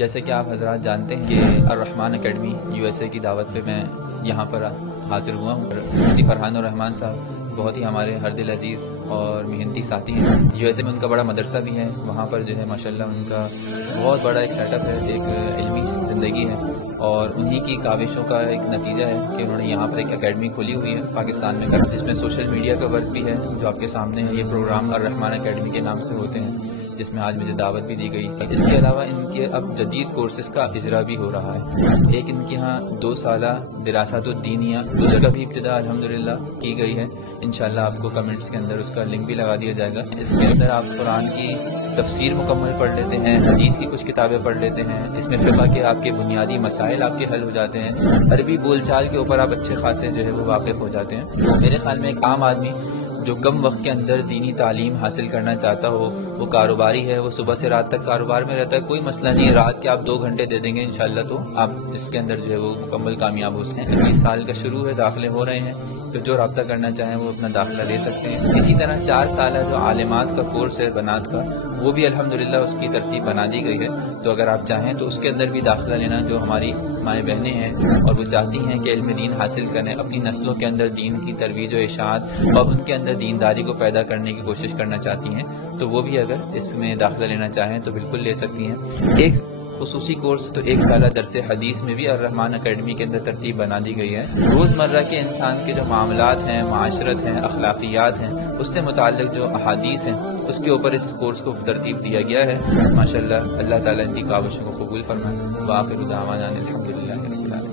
جیسے کہ آپ حضرات جانتے ہیں کہ الرحمان اکیڈمی USA کی دعوت پہ میں یہاں پر حاضر ہوا ہوں۔ مفتی فرحان الرحمان صاحب بہت ہی ہمارے ہر دل عزیز اور محنتی ساتھی ہیں۔ USA میں ان کا بڑا مدرسہ بھی ہے، وہاں پر جو ہے ماشاءاللہ ان کا بہت بڑا ایک سیٹ اپ ہے، ایک علمی زندگی ہے، اور انہی کی کاوشوں کا ایک نتیجہ ہے کہ انہوں نے یہاں پر ایک اکیڈمی کھولی ہوئی ہے پاکستان میں، جس میں سوشل میڈیا کا ورک بھی ہے جو آپ کے سامنے ہے۔ یہ پروگرام الرحمان اکیڈمی کے نام سے ہوتے ہیں، جس میں آج مجھے دعوت بھی دی گئی تھی۔ اس کے علاوہ ان کے اب جدید کورسز کا اجرا بھی ہو رہا ہے۔ ایک ان کے ہاں 2 سالہ دراست الدینیہ، اس کا بھی ابتدا الحمدللہ کی گئی ہے۔ انشاءاللہ آپ کو کمنٹس کے اندر اس کا لنک بھی لگا دیا جائے گا۔ اس کے اندر آپ قرآن کی تفسیر مکمل پڑھ لیتے ہیں، حدیث کی کچھ کتابیں پڑھ لیتے ہیں، اس میں فقہ کے آپ کے بنیادی مسائل آپ کے حل ہو جاتے ہیں، عربی بول چال کے اوپر آپ اچھے خاصے جو ہے وہ واقف ہو جاتے ہیں۔ میرے خیال میں ایک عام آدمی جو کم وقت کے اندر دینی تعلیم حاصل کرنا چاہتا ہو، وہ کاروباری ہے، وہ صبح سے رات تک کاروبار میں رہتا ہے، کوئی مسئلہ نہیں، رات کے آپ 2 گھنٹے دے دیں گے انشاءاللہ تو آپ اس کے اندر جو ہے وہ مکمل کامیاب ہو سکتے ہیں۔ 20 سال کا شروع ہے، داخلے ہو رہے ہیں، تو جو رابطہ کرنا چاہیں وہ اپنا داخلہ لے سکتے ہیں۔ اسی طرح 4 سالہ جو عالمات کا کورس ہے بنات کا، وہ بھی الحمدللہ اس کی ترتیب بنا دی گئی ہے، تو اگر آپ چاہیں تو اس کے اندر بھی داخلہ لینا، جو ہماری مائیں بہنیں ہیں اور وہ چاہتی ہیں کہ علم دین حاصل کریں، اپنی نسلوں کے اندر دین کی ترویج و اشاعت اور ان کے اندر دینداری کو پیدا کرنے کی کوشش کرنا چاہتی ہیں، تو وہ بھی اگر اس میں داخلہ لینا چاہیں تو بالکل لے سکتی ہیں۔ ایک خصوصی کورس تو 1 سالہ درس حدیث میں بھی الرحمان اکیڈمی کے اندر ترتیب بنا دی گئی ہے۔ روزمرہ کے انسان کے جو معاملات ہیں، معاشرت ہیں، اخلاقیات ہیں، اس سے متعلق جو احادیث ہیں، اس کے اوپر اس کورس کو ترتیب دیا گیا ہے۔ ماشاءاللہ اللہ تعالیٰ ان کی کاوشوں کو قبول فرمائے۔ وآخر دعوانا الحمدللہ رب العالمین۔